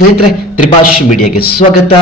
ಸ್ನೇಹಿತರೆ, ತ್ರಿಭಾಷಿ ಮೀಡಿಯಾಗೆ ಸ್ವಾಗತ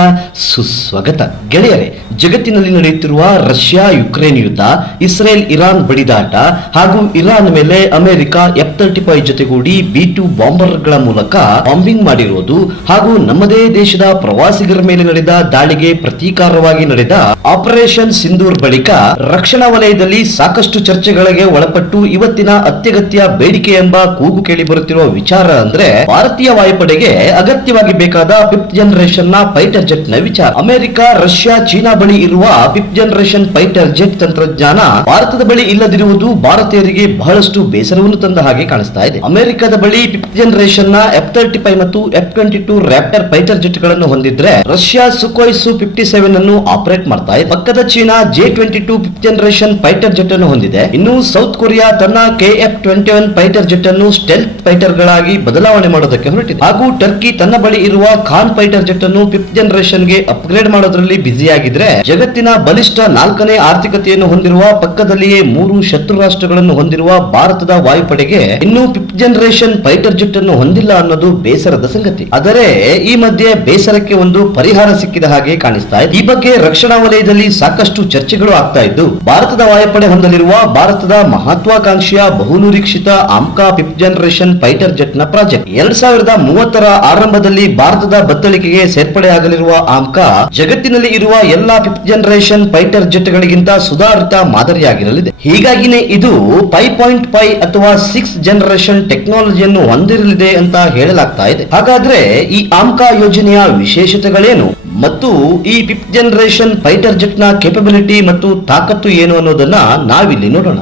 ಸುಸ್ವಾಗತ. ಗೆಳೆಯರೇ, ಜಗತ್ತಿನಲ್ಲಿ ನಡೆಯುತ್ತಿರುವ ರಷ್ಯಾ ಯುಕ್ರೇನ್ ಯುದ್ಧ, ಇಸ್ರೇಲ್ ಇರಾನ್ ಬಡಿದಾಟ ಹಾಗೂ ಇರಾನ್ ಮೇಲೆ ಅಮೆರಿಕ F-35 ಜೊತೆಗೂಡಿ B-2 ಬಾಂಬರ್ಗಳ ಮೂಲಕ ಬಾಂಬಿಂಗ್ ಮಾಡಿರುವುದು ಹಾಗೂ ನಮ್ಮದೇ ದೇಶದ ಪ್ರವಾಸಿಗರ ಮೇಲೆ ನಡೆದ ದಾಳಿಗೆ ಪ್ರತೀಕಾರವಾಗಿ ನಡೆದ ಆಪರೇಷನ್ ಸಿಂಧೂರ್ ಬಳಿಕ ರಕ್ಷಣಾ ವಲಯದಲ್ಲಿ ಸಾಕಷ್ಟು ಚರ್ಚೆಗಳಿಗೆ ಒಳಪಟ್ಟು ಇವತ್ತಿನ ಅತ್ಯಗತ್ಯ ಬೇಡಿಕೆ ಎಂಬ ಕೂಗು ಕೇಳಿ ಬರುತ್ತಿರುವ ವಿಚಾರ ಅಂದ್ರೆ ಭಾರತೀಯ ವಾಯುಪಡೆಗೆ ಅಗತ್ಯವಾಗಿ ಬೇಕಾದ 5th ಜನರೇಷನ್ ನ ಫೈಟರ್ ಜೆಟ್ ನ ವಿಚಾರ. ಅಮೆರಿಕ, ರಷ್ಯಾ, ಚೀನಾ ಬಳಿ ಇರುವ 5th ಜನರೇಷನ್ ಫೈಟರ್ ಜೆಟ್ ತಂತ್ರಜ್ಞಾನ ಭಾರತದ ಬಳಿ ಇಲ್ಲದಿರುವುದು ಭಾರತೀಯರಿಗೆ ಬಹಳಷ್ಟು ಬೇಸರವನ್ನು ತಂದ ಹಾಗೆ ಕಾಣಿಸ್ತಾ ಇದೆ. ಅಮೆರಿಕದ ಬಳಿ 5th ಜನರೇಷನ್ ನ F-35 ಮತ್ತು F-22 ರ್ಯಾಪ್ಟರ್ ಫೈಟರ್ ಜೆಟ್ ಗಳನ್ನು ಹೊಂದಿದ್ರೆ, ರಷ್ಯಾ ಸುಖೋಯ್ Su-57 ಅನ್ನು ಆಪರೇಟ್ ಮಾಡ್ತಾ ಇದೆ. ಪಕ್ಕದ China J-22 5th generation fighter jet ಅನ್ನು ಹೊಂದಿದೆ. ಇನ್ನು ಸೌತ್ ಕೊರಿಯಾ ತನ್ನ KF-21 ಫೈಟರ್ ಜೆಟ್ ಅನ್ನು ಸ್ಟೆಲ್ತ್ ಫೈಟರ್ ಗಳಾಗಿ ಬದಲಾವಣೆ ಮಾಡೋದಕ್ಕೆ ಹೊರಟಿದೆ. ಹಾಗೂ ಟರ್ಕಿ ತನ್ನ ಬಳಿ ಇರುವ ಖಾನ್ ಫೈಟರ್ ಜೆಟ್ ಅನ್ನು 5th ಜನರೇಷನ್ ಗೆ ಅಪ್ಗ್ರೇಡ್ ಮಾಡೋದ್ರಲ್ಲಿ ಬ್ಯುಸಿಯಾಗಿದ್ರೆ, ಜಗತ್ತಿನ ಬಲಿಷ್ಠ 4ನೇ ಆರ್ಥಿಕತೆಯನ್ನು ಹೊಂದಿರುವ ಪಕ್ಕದಲ್ಲಿಯೇ 3 ಶತ್ರು ರಾಷ್ಟ್ರಗಳನ್ನು ಹೊಂದಿರುವ ಭಾರತದ ವಾಯುಪಡೆಗೆ ಇನ್ನೂ 5th ಜನರೇಷನ್ ಫೈಟರ್ ಜೆಟ್ ಅನ್ನು ಹೊಂದಿಲ್ಲ ಅನ್ನೋದು ಬೇಸರದ ಸಂಗತಿ. ಆದರೆ ಈ ಮಧ್ಯೆ ಬೇಸರಕ್ಕೆ ಒಂದು ಪರಿಹಾರ ಸಿಕ್ಕಿದ ಹಾಗೆ ಕಾಣಿಸ್ತಾ ಇದೆ. ಈ ಬಗ್ಗೆ ರಕ್ಷಣಾ ವಲಯದಲ್ಲಿ ಸಾಕಷ್ಟು ಚರ್ಚೆಗಳು ಆಗ್ತಾ ಇದ್ದು, ಭಾರತದ ವಾಯುಪಡೆ ಹೊಂದಲಿರುವ ಭಾರತದ ಮಹತ್ವಾಕಾಂಕ್ಷೆಯ ಬಹುನಿರೀಕ್ಷಿತ ಆಮ್ಕಾ 5th ಜನರೇಷನ್ ಫೈಟರ್ ಜೆಟ್ ನ ಪ್ರಾಜೆಕ್ಟ್ 2030ರ ಆರಂಭದಲ್ಲಿ ಭಾರತದ ಬತ್ತಳಿಕೆಗೆ ಸೇರ್ಪಡೆಯಾಗಲಿರುವ ಆಮ್ಕಾ ಜಗತ್ತಿನಲ್ಲಿ ಇರುವ ಎಲ್ಲಾ 5th ಜನರೇಷನ್ ಫೈಟರ್ ಜೆಟ್ ಗಳಿಗಿಂತ ಸುಧಾರಿತ ಮಾದರಿಯಾಗಿರಲಿದೆ. ಹೀಗಾಗಿನೇ ಇದು 5.5 ಅಥವಾ 6th ಜನರೇಷನ್ ಟೆಕ್ನಾಲಜಿಯನ್ನು ಹೊಂದಿರಲಿದೆ ಅಂತ ಹೇಳಲಾಗ್ತಾ ಇದೆ. ಹಾಗಾದ್ರೆ ಈ ಆಮ್ಕಾ ಯೋಜನೆಯ ವಿಶೇಷತೆಗಳೇನು ಮತ್ತು ಈ 5th ಜನರೇಷನ್ ಫೈಟರ್ ಜೆಟ್ ನ ಕೆಪಬಿಲಿಟಿ ಮತ್ತು ತಾಕತ್ತು ಏನು ಅನ್ನೋದನ್ನ ನಾವಿಲ್ಲಿ ನೋಡೋಣ.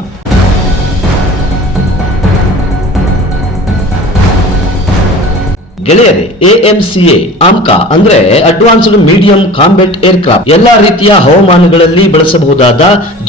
ಗೆಳೆಯರೇ, AMCA ಆಮ್ಕಾ ಅಂದ್ರೆ ಅಡ್ವಾನ್ಸ್ಡ್ ಮೀಡಿಯಂ ಕಾಂಬ್ಯಾಟ್ ಏರ್ಕ್ರಾಫ್ಟ್. ಎಲ್ಲಾ ರೀತಿಯ ಹವಾಮಾನಗಳಲ್ಲಿ ಬಳಸಬಹುದಾದ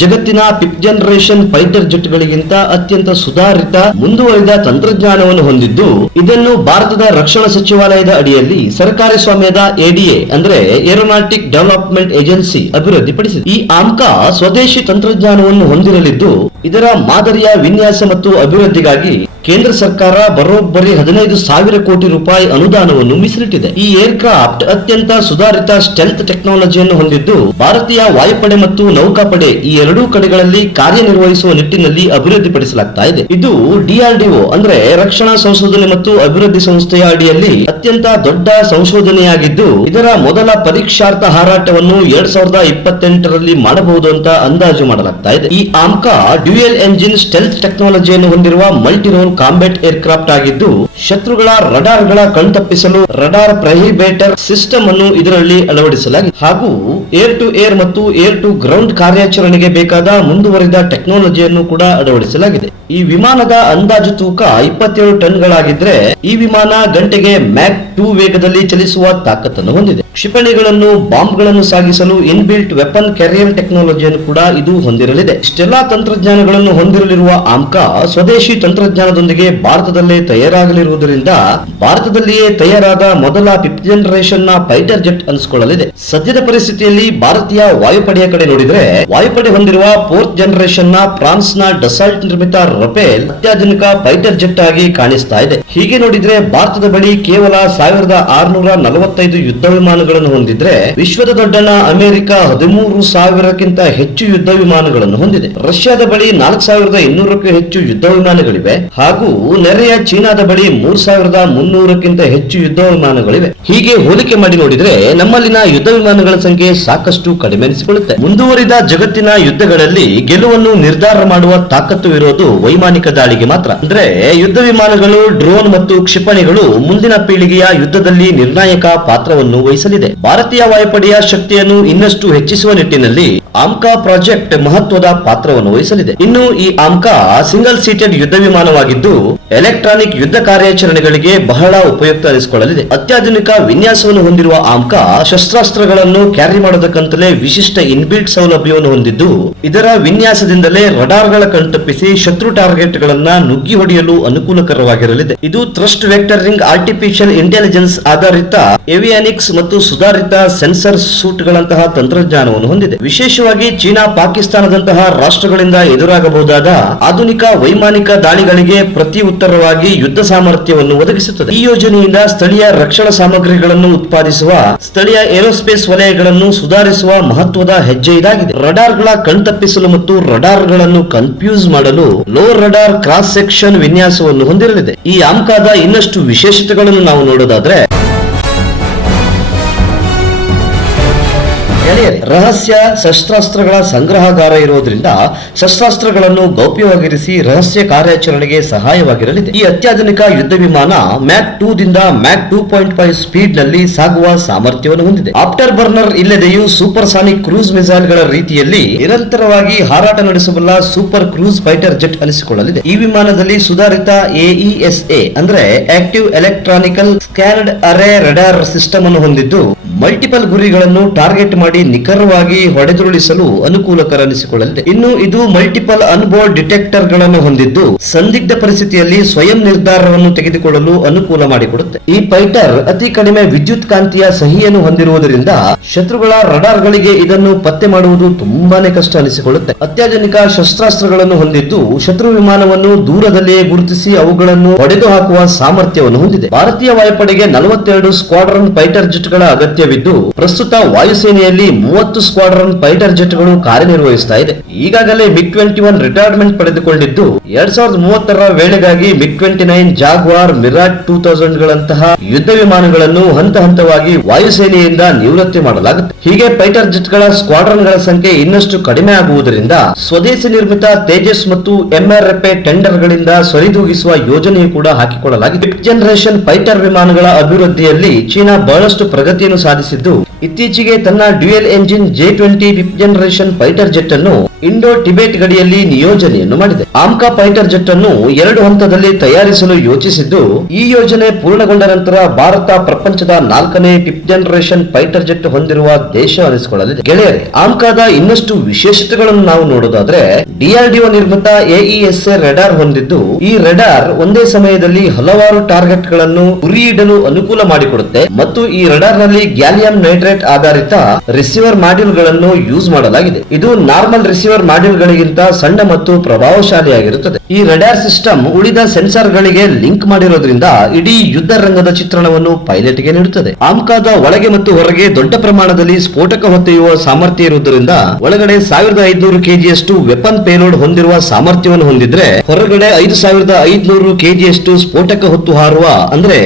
ಜಗತ್ತಿನ 5th ಜನರೇಷನ್ ಫೈಟರ್ ಜೆಟ್ ಗಳಿಗಿಂತ ಅತ್ಯಂತ ಸುಧಾರಿತ ಮುಂದುವರಿದ ತಂತ್ರಜ್ಞಾನವನ್ನು ಹೊಂದಿದ್ದು, ಇದನ್ನು ಭಾರತದ ರಕ್ಷಣಾ ಸಚಿವಾಲಯದ ಅಡಿಯಲ್ಲಿ ಸರ್ಕಾರಿ ಸ್ವಾಮ್ಯದ ADA ಅಂದ್ರೆ ಏರೋನಾಟಿಕ್ ಡೆವಲಪ್ಮೆಂಟ್ ಏಜೆನ್ಸಿ ಅಭಿವೃದ್ಧಿಪಡಿಸಿದೆ. ಈ ಆಮ್ಕಾ ಸ್ವದೇಶಿ ತಂತ್ರಜ್ಞಾನವನ್ನು ಹೊಂದಿರಲಿದ್ದು, ಇದರ ಮಾದರಿಯ ವಿನ್ಯಾಸ ಮತ್ತು ಅಭಿವೃದ್ಧಿಗಾಗಿ ಕೇಂದ್ರ ಸರ್ಕಾರ ಬರೋಬ್ಬರಿ 15,000 ಕೋಟಿ ರೂಪಾಯಿ ಅನುದಾನವನ್ನು ಮೀಸಲಿಟ್ಟಿದೆ. ಈ ಏರ್ಕ್ರಾಫ್ಟ್ ಅತ್ಯಂತ ಸುಧಾರಿತ ಸ್ಟೆಲ್ತ್ ಟೆಕ್ನಾಲಜಿಯನ್ನು ಹೊಂದಿದ್ದು, ಭಾರತೀಯ ವಾಯುಪಡೆ ಮತ್ತು ನೌಕಾಪಡೆ ಈ ಎರಡೂ ಕಡೆಗಳಲ್ಲಿ ಕಾರ್ಯನಿರ್ವಹಿಸುವ ನಿಟ್ಟಿನಲ್ಲಿ ಅಭಿವೃದ್ಧಿಪಡಿಸಲಾಗ್ತಾ ಇದೆ. ಇದು DRDO ಅಂದ್ರೆ ರಕ್ಷಣಾ ಸಂಶೋಧನೆ ಮತ್ತು ಅಭಿವೃದ್ಧಿ ಸಂಸ್ಥೆಯ ಅಡಿಯಲ್ಲಿ ಅತ್ಯಂತ ದೊಡ್ಡ ಸಂಶೋಧನೆಯಾಗಿದ್ದು, ಇದರ ಮೊದಲ ಪರೀಕ್ಷಾರ್ಥ ಹಾರಾಟವನ್ನು 2028ರಲ್ಲಿ ಮಾಡಬಹುದು ಅಂತ ಅಂದಾಜು ಮಾಡಲಾಗ್ತಾ ಇದೆ. ಈ ಆಮ್ಕಾ ಡ್ಯುಯಲ್ ಎಂಜಿನ್ ಸ್ಟೆಲ್ತ್ ಟೆಕ್ನಾಲಜಿಯನ್ನು ಹೊಂದಿರುವ ಮಲ್ಟಿ ರೋಲ್ ಕಾಂಬ್ಯಾಟ್ ಏರ್ಕ್ರಾಫ್ಟ್ ಆಗಿದ್ದು, ಶತ್ರುಗಳ ರಡಾರ್ ಗಳ ಕಣ್ತಪ್ಪಿಸಲು ರಡಾರ್ ಪ್ರಹಿಬೇಟರ್ ಸಿಸ್ಟಮ್ ಅನ್ನು ಇದರಲ್ಲಿ ಅಳವಡಿಸಲಾಗಿದೆ. ಹಾಗೂ ಏರ್ ಟು ಏರ್ ಮತ್ತು ಏರ್ ಟು ಗ್ರೌಂಡ್ ಕಾರ್ಯಾಚರಣೆಗೆ ಬೇಕಾದ ಮುಂದುವರಿದ ಟೆಕ್ನಾಲಜಿಯನ್ನು ಕೂಡ ಅಳವಡಿಸಲಾಗಿದೆ. ಈ ವಿಮಾನದ ಅಂದಾಜು ತೂಕ 27 ಟನ್ಗಳಾಗಿದ್ರೆ, ಈ ವಿಮಾನ ಗಂಟೆಗೆ ಮ್ಯಾಕ್ 2 ವೇಗದಲ್ಲಿ ಚಲಿಸುವ ತಾಕತ್ತನ್ನು ಹೊಂದಿದೆ. ಕ್ಷಿಪಣಿಗಳನ್ನು, ಬಾಂಬ್ಗಳನ್ನು ಸಾಗಿಸಲು ಇನ್ಬಿಲ್ಟ್ ವೆಪನ್ ಕ್ಯಾರಿಯರ್ ಟೆಕ್ನಾಲಜಿಯನ್ನು ಕೂಡ ಇದು ಹೊಂದಿರಲಿದೆ. ಇಷ್ಟೆಲ್ಲಾ ತಂತ್ರಜ್ಞಾನಗಳನ್ನು ಹೊಂದಿರಲಿರುವ ಆಮ್ಕಾ ಸ್ವದೇಶಿ ತಂತ್ರಜ್ಞಾನದೊಂದಿಗೆ ಭಾರತದಲ್ಲೇ ತಯಾರಾಗಲಿರುವುದರಿಂದ ಭಾರತದಲ್ಲಿಯೇ ತಯಾರಾದ ಮೊದಲ 5th ಜನರೇಷನ್ ನ ಫೈಟರ್ ಜೆಟ್ ಅನಿಸಿಕೊಳ್ಳಲಿದೆ. ಸದ್ಯದ ಪರಿಸ್ಥಿತಿಯಲ್ಲಿ ಭಾರತೀಯ ವಾಯುಪಡೆಯ ಕಡೆ ನೋಡಿದ್ರೆ, ವಾಯುಪಡೆ ಹೊಂದಿರುವ 4th ಜನರೇಷನ್ ನ ಫ್ರಾನ್ಸ್ ನ ಡಸಾಲ್ಟ್ ನಿರ್ಮಿತ ರಫೇಲ್ ಅತ್ಯಾಧುನಿಕ ಫೈಟರ್ ಜೆಟ್ ಆಗಿ ಕಾಣಿಸ್ತಾ ಇದೆ. ಹೀಗೆ ನೋಡಿದ್ರೆ ಭಾರತದ ಬಳಿ ಕೇವಲ 1645 ಯುದ್ಧ ವಿಮಾನಗಳನ್ನು ಹೊಂದಿದ್ರೆ, ವಿಶ್ವದ ದೊಡ್ಡಣ್ಣ ಅಮೆರಿಕ 13,000ಕ್ಕಿಂತ ಹೆಚ್ಚು ಯುದ್ಧ ವಿಮಾನಗಳನ್ನು ಹೊಂದಿದೆ. ರಷ್ಯಾದ ಬಳಿ 4,200ಕ್ಕೂ ಹೆಚ್ಚು ಯುದ್ಧ ವಿಮಾನಗಳಿವೆ. ಹಾಗೂ ನೆರೆಯ ಚೀನಾದ ಬಳಿ 3,300ಕ್ಕಿಂತ ಹೆಚ್ಚು ಯುದ್ಧ ವಿಮಾನಗಳಿವೆ. ಹೀಗೆ ಹೋಲಿಕೆ ಮಾಡಿ ನೋಡಿದ್ರೆ ನಮ್ಮಲ್ಲಿನ ಯುದ್ಧ ವಿಮಾನಗಳ ಸಂಖ್ಯೆ ಸಾಕಷ್ಟು ಕಡಿಮೆ ಅನಿಸಿಕೊಳ್ಳುತ್ತೆ. ಮುಂದುವರಿದ ಜಗತ್ತಿನ ಯುದ್ಧಗಳಲ್ಲಿ ಗೆಲುವನ್ನು ನಿರ್ಧಾರ ಮಾಡುವ ತಾಕತ್ತು ಇರೋದು ವೈಮಾನಿಕ ದಾಳಿಗೆ ಮಾತ್ರ. ಅಂದ್ರೆ ಯುದ್ಧ ವಿಮಾನಗಳು, ಡ್ರೋನ್ ಮತ್ತು ಕ್ಷಿಪಣಿಗಳು ಮುಂದಿನ ಪೀಳಿಗೆಯ ಯುದ್ಧದಲ್ಲಿ ನಿರ್ಣಾಯಕ ಪಾತ್ರವನ್ನು ವಹಿಸಲಿದೆ. ಭಾರತೀಯ ವಾಯುಪಡೆಯ ಶಕ್ತಿಯನ್ನು ಇನ್ನಷ್ಟು ಹೆಚ್ಚಿಸುವ ನಿಟ್ಟಿನಲ್ಲಿ ಆಮ್ಕಾ ಪ್ರಾಜೆಕ್ಟ್ ಮಹತ್ವದ ಪಾತ್ರವನ್ನು ವಹಿಸಲಿದೆ. ಇನ್ನು ಈ ಆಮ್ಕಾ ಸಿಂಗಲ್ ಸೀಟೆಡ್ ಯುದ್ಧ ವಿಮಾನವಾಗಿದ್ದು, ಎಲೆಕ್ಟ್ರಾನಿಕ್ ಯುದ್ಧ ಕಾರ್ಯಾಚರಣೆಗಳಿಗೆ ಬಹಳ ಉಪಯುಕ್ತ ಅನಿಸಿಕೊಳ್ಳಲಿದೆ. ಅತ್ಯಾಧುನಿಕ ವಿನ್ಯಾಸವನ್ನು ಹೊಂದಿರುವ ಆಮ್ಕಾ ಶಸ್ತ್ರಾಸ್ತ್ರಗಳನ್ನು ಕ್ಯಾರಿ ಮಾಡೋದಕ್ಕಂತಲೇ ವಿಶಿಷ್ಟ ಇನ್ಬಿಲ್ಟ್ ಸೌಲಭ್ಯವನ್ನು ಹೊಂದಿದ್ದು, ಇದರ ವಿನ್ಯಾಸದಿಂದಲೇ ರಡಾರ್ಗಳ ಕಣ್ತಪ್ಪಿಸಿ ಶತ್ರು ಟಾರ್ಗೆಟ್ ಗಳನ್ನ ನುಗ್ಗಿ ಹೊಡೆಯಲು ಅನುಕೂಲಕರವಾಗಿರಲಿದೆ. ಇದು ಥ್ರಸ್ಟ್ ವೆಕ್ಟರಿಂಗ್, ಆರ್ಟಿಫಿಷಿಯಲ್ ಇಂಟೆಲಿಜೆನ್ಸ್ ಆಧಾರಿತ ಏವಿಯಾನಿಕ್ಸ್ ಮತ್ತು ಸುಧಾರಿತ ಸೆನ್ಸರ್ ಸೂಟ್ ಗಳಂತಹ ತಂತ್ರಜ್ಞಾನವನ್ನು ಹೊಂದಿದೆ. ವಿಶೇಷವಾಗಿ ಚೀನಾ, ಪಾಕಿಸ್ತಾನದಂತಹ ರಾಷ್ಟ್ರಗಳಿಂದ ಎದುರಾಗಬಹುದಾದ ಆಧುನಿಕ ವೈಮಾನಿಕ ದಾಳಿಗಳಿಗೆ ಪ್ರತಿ ಉತ್ತರವಾಗಿ ಯುದ್ಧ ಸಾಮರ್ಥ್ಯವನ್ನು ಒದಗಿಸುತ್ತದೆ. ಈ ಯೋಜನೆಯಿಂದ ಸ್ಥಳೀಯ ರಕ್ಷಣಾ ಸಾಮಗ್ರಿಗಳನ್ನು ಉತ್ಪಾದಿಸುವ ಸ್ಥಳೀಯ ಏರೋಸ್ಪೇಸ್ ವಲಯಗಳನ್ನು ಸುಧಾರಿಸುವ ಮಹತ್ವದ ಹೆಜ್ಜೆ ಇದಾಗಿದೆ. ರಡಾರ್ಗಳ ಕಣ್ತಪ್ಪಿಸಲು ಮತ್ತು ರಡಾರ್ಗಳನ್ನು ಕನ್ಫ್ಯೂಸ್ ಮಾಡಲು ಲೋ ರಡಾರ್ ಕ್ರಾಸ್ ಸೆಕ್ಷನ್ ವಿನ್ಯಾಸವನ್ನು ಹೊಂದಿರಲಿದೆ. ಈ ಆಮ್ಕಾದ ಇನ್ನಷ್ಟು ವಿಶೇಷತೆಗಳನ್ನು ನಾವು ನೋಡೋದಾದ್ರೆ, ರಹಸ್ಯ ಶಸ್ತ್ರಾಸ್ತ್ರಗಳ ಸಂಗ್ರಹಗಾರ ಇರುವುದರಿಂದ ಶಸ್ತ್ರಾಸ್ತ್ರಗಳನ್ನು ಗೌಪ್ಯವಾಗಿರಿಸಿ ರಹಸ್ಯ ಕಾರ್ಯಾಚರಣೆಗೆ ಸಹಾಯವಾಗಿರಲಿದೆ. ಈ ಅತ್ಯಾಧುನಿಕ ಯುದ್ಧ ವಿಮಾನ ಮ್ಯಾಕ್ 2 ದಿಂದ ಮ್ಯಾಕ್ 2.5 ಸ್ಪೀಡ್ ನಲ್ಲಿ ಸಾಗುವ ಸಾಮರ್ಥ್ಯವನ್ನು ಹೊಂದಿದೆ. ಆಫ್ಟರ್ ಬರ್ನರ್ ಇಲ್ಲದೆಯೂ ಸೂಪರ್ ಸಾನಿಕ್ ಕ್ರೂಸ್ ಮಿಸೈಲ್ ಗಳ ರೀತಿಯಲ್ಲಿ ನಿರಂತರವಾಗಿ ಹಾರಾಟ ನಡೆಸಬಲ್ಲ ಸೂಪರ್ ಕ್ರೂಸ್ ಫೈಟರ್ ಜೆಟ್ ಅನಿಸಿಕೊಳ್ಳಲಿದೆ. ಈ ವಿಮಾನದಲ್ಲಿ ಸುಧಾರಿತ AESA ಅಂದ್ರೆ active electronical scanned array radar system ಅನ್ನು ಹೊಂದಿದ್ದು ಮಲ್ಟಿಪಲ್ ಗುರಿಗಳನ್ನು ಟಾರ್ಗೆಟ್ ಮಾಡಿ ನಿಖರವಾಗಿ ಹೊಡೆದುರುಳಿಸಲು ಅನುಕೂಲಕರ ಅನಿಸಿಕೊಳ್ಳಲಿದೆ. ಇನ್ನು ಇದು ಮಲ್ಟಿಪಲ್ ಅನ್ಬೋರ್ಡ್ ಡಿಟೆಕ್ಟರ್ ಗಳನ್ನು ಹೊಂದಿದ್ದು ಸಂದಿಗ್ಧ ಪರಿಸ್ಥಿತಿಯಲ್ಲಿ ಸ್ವಯಂ ನಿರ್ಧಾರವನ್ನು ತೆಗೆದುಕೊಳ್ಳಲು ಅನುಕೂಲ ಮಾಡಿಕೊಡುತ್ತೆ. ಈ ಫೈಟರ್ ಅತಿ ಕಡಿಮೆ ವಿದ್ಯುತ್ ಕಾಂತಿಯ ಸಹಿಯನ್ನು ಹೊಂದಿರುವುದರಿಂದ ಶತ್ರುಗಳ ರಡಾರ್ ಗಳಿಗೆ ಇದನ್ನು ಪತ್ತೆ ಮಾಡುವುದು ತುಂಬಾನೇ ಕಷ್ಟ ಅನಿಸಿಕೊಳ್ಳುತ್ತೆ. ಅತ್ಯಾಧುನಿಕ ಶಸ್ತ್ರಾಸ್ತ್ರಗಳನ್ನು ಹೊಂದಿದ್ದು ಶತ್ರು ವಿಮಾನವನ್ನು ದೂರದಲ್ಲಿಯೇ ಗುರುತಿಸಿ ಅವುಗಳನ್ನು ಹೊಡೆದು ಹಾಕುವ ಸಾಮರ್ಥ್ಯವನ್ನು ಹೊಂದಿದೆ. ಭಾರತೀಯ ವಾಯುಪಡೆಗೆ 42 ಸ್ಕ್ವಾಡ್ರನ್ ಫೈಟರ್ ಜೆಟ್ ಗಳ ಅಗತ್ಯವಿದ್ದು ಪ್ರಸ್ತುತ ವಾಯುಸೇನೆಯಲ್ಲಿ 30 ಸ್ಕ್ವಾಡ್ರನ್ ಫೈಟರ್ ಜೆಟ್ ಗಳು ಕಾರ್ಯನಿರ್ವಹಿಸ್ತಾ ಇದೆ. ಈಗಾಗಲೇ ಮಿಗ್ 21 ರಿಟೈರ್ಮೆಂಟ್ ಪಡೆದುಕೊಂಡಿದ್ದು 2030ರ ವೇಳೆಗಾಗಿ ಮಿಗ್ 29 ಜಾಗ್ವಾರ್ ಮಿರಾಜ್ 2000 ಗಳಂತಹ ಯುದ್ಧ ವಿಮಾನಗಳನ್ನು ಹಂತ ಹಂತವಾಗಿ ವಾಯುಸೇನೆಯಿಂದ ನಿವೃತ್ತಿ ಮಾಡಲಾಗುತ್ತೆ. ಹೀಗೆ ಫೈಟರ್ ಜೆಟ್ ಗಳ ಸ್ಕ್ವಾಡ್ರನ್ ಗಳ ಸಂಖ್ಯೆ ಇನ್ನಷ್ಟು ಕಡಿಮೆ ಆಗುವುದರಿಂದ ಸ್ವದೇಶಿ ನಿರ್ಮಿತ ತೇಜಸ್ ಮತ್ತು MRFA ಟೆಂಡರ್ ಗಳಿಂದ ಸರಿದೂಗಿಸುವ ಯೋಜನೆಯು ಕೂಡ ಹಾಕಿಕೊಳ್ಳಲಾಗಿದೆ. ಫಿಫ್ತ್ ಜನರೇಷನ್ ಫೈಟರ್ ವಿಮಾನಗಳ ಅಭಿವೃದ್ಧಿಯಲ್ಲಿ ಚೀನಾ ಬಹಳಷ್ಟು ಪ್ರಗತಿಯನ್ನು ಸಾಧಿಸಿದ್ದು ಇತ್ತೀಚೆಗೆ ತನ್ನ dual engine J-20 fifth generation fighter jet ಅನ್ನು ಇಂಡೋ ಟಿಬೆಟ್ ಗಡಿಯಲ್ಲಿ ನಿಯೋಜನೆಯನ್ನು ಮಾಡಿದೆ. ಆಮ್ಕಾ ಫೈಟರ್ ಜೆಟ್ ಅನ್ನು 2 ಹಂತದಲ್ಲಿ ತಯಾರಿಸಲು ಯೋಚಿಸಿದ್ದು ಈ ಯೋಜನೆ ಪೂರ್ಣಗೊಂಡ ನಂತರ ಭಾರತ ಪ್ರಪಂಚದ 4ನೇ ಫಿಫ್ತ್ ಜನರೇಷನ್ ಫೈಟರ್ ಜೆಟ್ ಹೊಂದಿರುವ ದೇಶ ಅನಿಸಿಕೊಳ್ಳಲಿದೆ. ಗೆಳೆಯರೆ, ಆಮ್ಕಾದ ಇನ್ನಷ್ಟು ವಿಶೇಷತೆಗಳನ್ನು ನಾವು ನೋಡೋದಾದ್ರೆ DRDO ನಿರ್ಮಿತ AESA ರೆಡಾರ್ ಹೊಂದಿದ್ದು ಈ ರೆಡಾರ್ ಒಂದೇ ಸಮಯದಲ್ಲಿ ಹಲವಾರು ಟಾರ್ಗೆಟ್ ಗಳನ್ನು ಗುರಿಯಿಡಲು ಅನುಕೂಲ ಮಾಡಿಕೊಡುತ್ತೆ ಮತ್ತು ಈ ರೆಡಾರ್ ನಲ್ಲಿ ಗ್ಯಾಲಿಯಂ ನೈಟ್ರೇಟ್ ಆಧಾರಿತ ರಿಸೀವರ್ ಮಾಡ್ಯೂಲ್ ಗಳನ್ನು ಯೂಸ್ ಮಾಡಲಾಗಿದೆ. ಇದು ನಾರ್ಮಲ್ ರಿಸೀವರ್ ಮಾಡ್ಯೂಲ್ ಗಳಿಗಿಂತ ಸಣ್ಣ ಮತ್ತು ಪ್ರಭಾವಶಾಲಿಯಾಗಿರುತ್ತದೆ. ಈ ರೆಡಾರ್ ಸಿಸ್ಟಮ್ ಉಳಿದ ಸೆನ್ಸಾರ್ ಗಳಿಗೆ ಲಿಂಕ್ ಮಾಡಿರೋದ್ರಿಂದ ಇಡೀ ಯುದ್ಧ ರಂಗದ ಚಿತ್ರಣವನ್ನು ಪೈಲಟ್ ಗೆ ನೀಡುತ್ತದೆ. ಆಮ್ಕಾದ ಒಳಗೆ ಮತ್ತು ಹೊರಗೆ ದೊಡ್ಡ ಪ್ರಮಾಣದಲ್ಲಿ ಸ್ಫೋಟಕ ಹೊತ್ತೊಯ್ಯುವ ಸಾಮರ್ಥ್ಯ ಇರುವುದರಿಂದ ಒಳಗಡೆ 1500 kgಯಷ್ಟು ವೆಪನ್ ಪೇಲೋಡ್ ಹೊಂದಿರುವ ಸಾಮರ್ಥ್ಯವನ್ನು ಹೊಂದಿದ್ರೆ ಹೊರಗಡೆ 5500 kgಯಷ್ಟು ಸ್ಫೋಟಕ ಹೊತ್ತು ಹಾರುವ ಅಂದ್ರೆ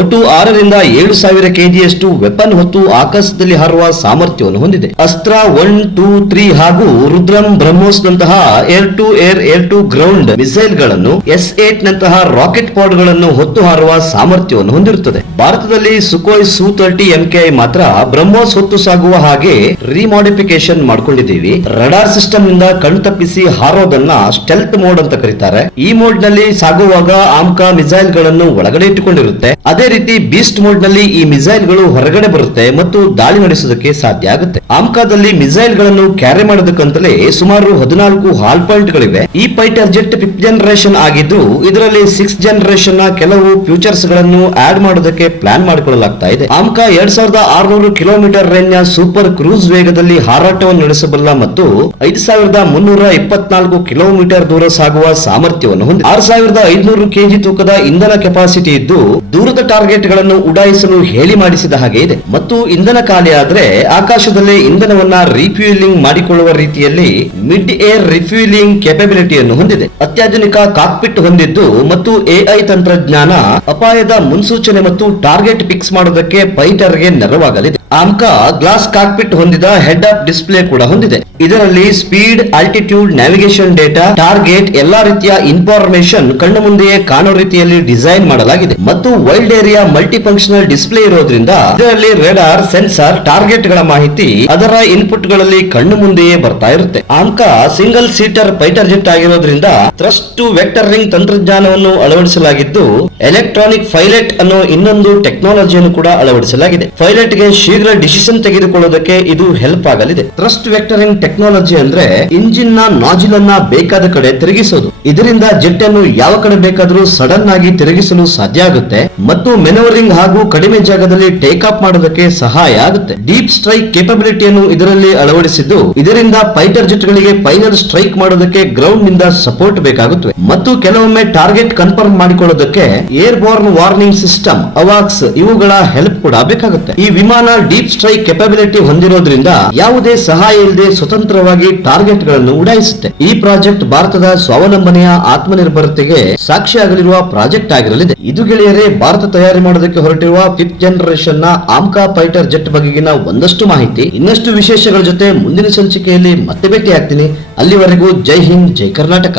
ಒಟ್ಟು 6 ರಿಂದ 7000 kgಯಷ್ಟು ವೆಪನ್ ಹೊತ್ತು ಆಕಾಶದಲ್ಲಿ ಹಾರುವ ಸಾಮರ್ಥ್ಯವನ್ನು ಹೊಂದಿದೆ. ಅಸ್ತ್ರ 1, 2, 3 ಹಾಗೂ ರುದ್ರಂ ಬ್ರಹ್ಮೋಸ್ ನಂತಹ air to air, air to ground missile ಗಳನ್ನು S-8 ನಂತಹ ರಾಕೆಟ್ ಪಾಡ್ ಗಳನ್ನು ಹೊತ್ತು ಹಾರುವ ಸಾಮರ್ಥ್ಯವನ್ನು ಹೊಂದಿರುತ್ತದೆ. ಭಾರತದಲ್ಲಿ ಸುಖೋಯ್ Su-30 MKI ಮಾತ್ರ ಬ್ರಹ್ಮೋಸ್ ಹೊತ್ತು ಸಾಗುವ ಹಾಗೆ ರಿಮಾಡಿಫಿಕೇಶನ್ ಮಾಡಿಕೊಂಡಿದ್ದೀವಿ. ರಡಾರ್ ಸಿಸ್ಟಮ್ ನಿಂದ ಕಣ್ತಪ್ಪಿಸಿ ಹಾರೋದನ್ನ ಸ್ಟೆಲ್ತ್ ಮೋಡ್ ಅಂತ ಕರೀತಾರೆ. ಈ ಮೋಡ್ ನಲ್ಲಿ ಸಾಗುವಾಗ ಆಮ್ಕಾ ಮಿಸೈಲ್ ಗಳನ್ನು ಒಳಗಡೆ ಇಟ್ಟುಕೊಂಡಿರುತ್ತೆ. ಅದೇ ರೀತಿ ಬೀಸ್ಟ್ ಮೋಡ್ ನಲ್ಲಿ ಈ ಮಿಸೈಲ್ ಗಳು ಹೊರಗಡೆ ಬರುತ್ತೆ ಮತ್ತು ದಾಳಿ ನಡೆಸೋದಕ್ಕೆ ಸಾಧ್ಯ ಆಗುತ್ತೆ. ಆಮ್ಕಾದಲ್ಲಿ ಮಿಸೈಲ್ ಗಳನ್ನು ಕ್ಯಾರಿ ಮಾಡೋದಕ್ಕಂತಲೇ ಸುಮಾರು 14 ಹಾಲ್ ಪಾಯಿಂಟ್ ಗಳಿವೆ. ಈ ಫೈಟರ್ ಜೆಟ್ 5th ಜನರೇಷನ್ ಆಗಿದ್ದು ಇದರಲ್ಲಿ 6th ಜನರೇಷನ್ ನ ಕೆಲವು ಫ್ಯೂಚರ್ಸ್ ಗಳನ್ನು ಆಡ್ ಮಾಡೋದಕ್ಕೆ ಪ್ಲಾನ್ ಮಾಡಿಕೊಳ್ಳಲಾಗ್ತಾ ಇದೆ. ಆಮ್ಕಾ 2600 ಕಿಲೋಮೀಟರ್ ರೇಂಜ್ ನ ಸೂಪರ್ ಕ್ರೂಸ್ ವೇಗದಲ್ಲಿ ಹಾರಾಟವನ್ನು ನಡೆಸಬಲ್ಲ ಮತ್ತು 5324 ಕಿಲೋಮೀಟರ್ ದೂರ ಸಾಗುವ ಸಾಮರ್ಥ್ಯವನ್ನು ಹೊಂದಿದೆ. 6500 kg ತೂಕದ ಇಂಧನ ಕೆಪಾಸಿಟಿ ಇದ್ದು ದೂರದ ಟಾರ್ಗೆಟ್ ಗಳನ್ನು ಉಡಾಯಿಸಲು ಹೇಳಿ ಮಾಡಿಸಿದ ಹಾಗೆ ಇದೆ ಮತ್ತು ಇಂಧನ ಖಾಲಿ ಆದ್ರೆ ಆಕಾಶದಲ್ಲೇ ಇಂಧನವನ್ನ ರಿಫ್ಯೂಲಿಂಗ್ ಮಾಡಿಕೊಳ್ಳುವ ರೀತಿಯಲ್ಲಿ ಮಿಡ್ ಏರ್ ರಿಫ್ಯೂಲಿಂಗ್ ಕೆಪಬಿಲಿಟಿಯನ್ನು ಹೊಂದಿದೆ. ಅತ್ಯಾಧುನಿಕ ಕಾಕ್ಪಿಟ್ ಹೊಂದಿದ್ದು ಮತ್ತು AI ತಂತ್ರಜ್ಞಾನ ಅಪಾಯದ ಮುನ್ಸೂಚನೆ ಮತ್ತು ಟಾರ್ಗೆಟ್ ಫಿಕ್ಸ್ ಮಾಡೋದಕ್ಕೆ ಫೈಟರ್ಗೆ ನೆರವಾಗಲಿದೆ. ಆಮ್ಕಾ ಗ್ಲಾಸ್ ಕಾಕ್ಪಿಟ್ ಹೊಂದಿದ ಹೆಡ್ ಅಪ್ ಡಿಸ್ಪ್ಲೇ ಕೂಡ ಹೊಂದಿದೆ. ಇದರಲ್ಲಿ speed, altitude, navigation data, target ಎಲ್ಲಾ ರೀತಿಯ ಇನ್ಫಾರ್ಮೇಶನ್ ಕಣ್ಣು ಮುಂದೆಯೇ ಕಾಣೋ ರೀತಿಯಲ್ಲಿ ಡಿಸೈನ್ ಮಾಡಲಾಗಿದೆ ಮತ್ತು wild area multi functional display ಇರೋದ್ರಿಂದ ಇದರಲ್ಲಿ ರೇಡಾರ್, ಸೆನ್ಸಾರ್, ಟಾರ್ಗೆಟ್ ಗಳ ಮಾಹಿತಿ ಅದರ ಇನ್ಪುಟ್ ಗಳಲ್ಲಿ ಕಣ್ಣು ಮುಂದೆಯೇ ಬರ್ತಾ ಇರುತ್ತೆ. ಆಮ್ಕಾ ಸಿಂಗಲ್ ಸೀಟರ್ ಫೈಟರ್ ಜೆಟ್ ಆಗಿರೋದ್ರಿಂದ ಥ್ರಸ್ಟ್ ಟು ವೆಕ್ಟರ್ ರಿಂಗ್ ತಂತ್ರಜ್ಞಾನವನ್ನು ಅಳವಡಿಸಲಾಗಿದ್ದು ಎಲೆಕ್ಟ್ರಾನಿಕ್ ಪೈಲಟ್ ಅನ್ನೋ ಇನ್ನೊಂದು ಟೆಕ್ನಾಲಜಿಯನ್ನು ಕೂಡ ಅಳವಡಿಸಲಾಗಿದೆ. ಪೈಲಟ್ ಗೆ ಶೀಘ್ರ ಡಿಸಿಷನ್ ತೆಗೆದುಕೊಳ್ಳೋದಕ್ಕೆ ಇದು ಹೆಲ್ಪ್ ಆಗಲಿದೆ. ಥ್ರಸ್ಟ್ ವೆಕ್ಟರಿಂಗ್ ಟೆಕ್ನಾಲಜಿ ಅಂದ್ರೆ ಇಂಜಿನ್ ನ ನಾಜಿಲ್ ಅನ್ನ ಬೇಕಾದ ಕಡೆ ತಿರುಗಿಸೋದು. ಇದರಿಂದ ಜೆಟ್ ಅನ್ನು ಯಾವ ಕಡೆ ಬೇಕಾದರೂ ಸಡನ್ ಆಗಿ ತಿರುಗಿಸಲು ಸಾಧ್ಯ ಆಗುತ್ತೆ ಮತ್ತು ಮೆನವರಿಂಗ್ ಹಾಗೂ ಕಡಿಮೆ ಜಾಗದಲ್ಲಿ ಟೇಕ್ ಆಫ್ ಮಾಡೋದಕ್ಕೆ ಸಹಾಯ ಆಗುತ್ತೆ. ಡೀಪ್ ಸ್ಟ್ರೈಕ್ ಕೇಪಬಿಲಿಟಿಯನ್ನು ಇದರಲ್ಲಿ ಅಳವಡಿಸಿದ್ದು, ಇದರಿಂದ ಫೈಟರ್ ಜೆಟ್ ಗಳಿಗೆ ಫೈನಲ್ ಸ್ಟ್ರೈಕ್ ಮಾಡೋದಕ್ಕೆ ಗ್ರೌಂಡ್ ನಿಂದ ಸಪೋರ್ಟ್ ಬೇಕಾಗುತ್ತದೆ ಮತ್ತು ಕೆಲವೊಮ್ಮೆ ಟಾರ್ಗೆಟ್ ಕನ್ಫರ್ಮ್ ಮಾಡಿಕೊಳ್ಳೋದಕ್ಕೆ ಏರ್ ಬೋರ್ನ್ ವಾರ್ನಿಂಗ್ ಸಿಸ್ಟಮ್ ಅವಾಕ್ಸ್ ಇವುಗಳ ಹೆಲ್ಪ್ ಕೂಡ ಬೇಕಾಗುತ್ತೆ. ಈ ವಿಮಾನ ಡೀಪ್ ಸ್ಟ್ರೈಕ್ ಕೆಪಬಿಲಿಟಿ ಹೊಂದಿರೋದ್ರಿಂದ ಯಾವುದೇ ಸಹಾಯ ಇಲ್ಲದೆ ಸ್ವತಂತ್ರವಾಗಿ ಟಾರ್ಗೆಟ್ ಗಳನ್ನು ಉಡಾಯಿಸುತ್ತೆ. ಈ ಪ್ರಾಜೆಕ್ಟ್ ಭಾರತದ ಸ್ವಾವಲಂಬನೆಯ ಆತ್ಮನಿರ್ಭರತೆಗೆ ಸಾಕ್ಷಿಯಾಗಲಿರುವ ಪ್ರಾಜೆಕ್ಟ್ ಆಗಿರಲಿದೆ. ಇದು ಗೆಳೆಯರೇ, ಭಾರತ ತಯಾರಿ ಮಾಡೋದಕ್ಕೆ ಹೊರಟಿರುವ 5th ಜನರೇಷನ್ ನ ಆಮ್ಕಾ ಫೈಟರ್ ಜೆಟ್ ಬಗೆಗಿನ ಒಂದಷ್ಟು ಮಾಹಿತಿ. ಇನ್ನಷ್ಟು ವಿಶೇಷಗಳ ಜೊತೆ ಮುಂದಿನ ಸಂಚಿಕೆಯಲ್ಲಿ ಮತ್ತೆ ಭೇಟಿ ಆಗ್ತೀನಿ. ಅಲ್ಲಿವರೆಗೂ ಜೈ ಹಿಂದ್, ಜೈ ಕರ್ನಾಟಕ.